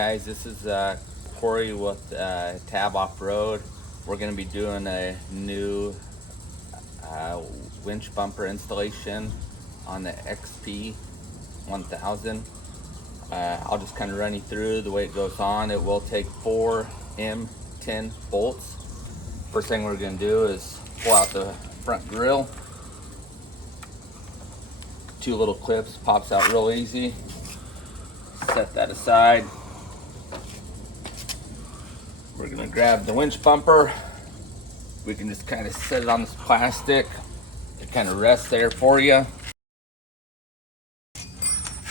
guys, this is Corey with Tab Off-Road. We're going to be doing a new winch bumper installation on the XP1000. I'll just kind of run you through the way it goes on. It will take 4 M10 bolts. First thing we're going to do is pull out the front grill. 2 little clips, pops out real easy. Set that aside. We're gonna grab the winch bumper. We can just kind of set it on this plastic. It kind of rests there for you.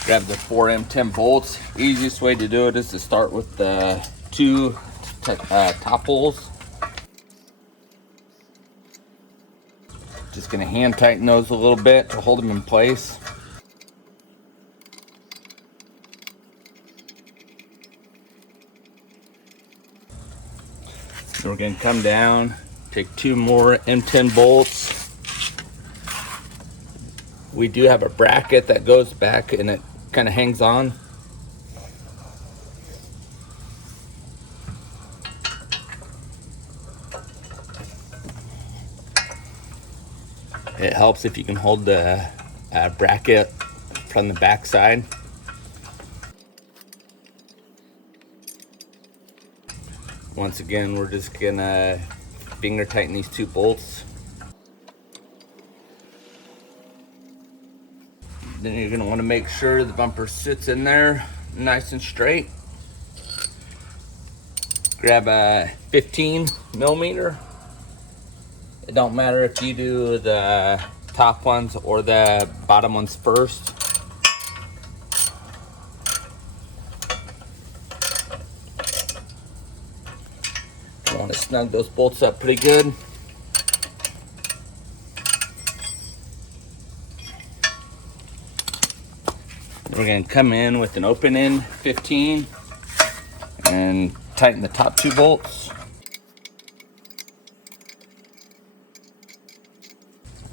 Grab the 4M10 bolts. Easiest way to do it is to start with the 2 top holes. Just gonna hand tighten those a little bit to hold them in place. Then we're going to come down, take 2 more M10 bolts. We do have a bracket that goes back and it kind of hangs on. It helps if you can hold the bracket from the back side. Once again, we're just gonna finger tighten these 2 bolts. Then you're gonna want to make sure the bumper sits in there nice and straight. Grab a 15mm. It don't matter if you do the top ones or the bottom ones first. You want to snug those bolts up pretty good. We're going to come in with an open end 15 and tighten the top 2 bolts.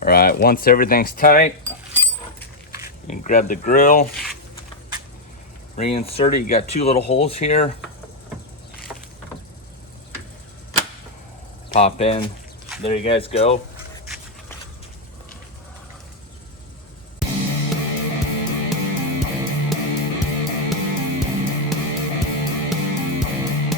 All right, once everything's tight, you can grab the grill, reinsert it. You got 2 little holes here. Pop in. There you guys go.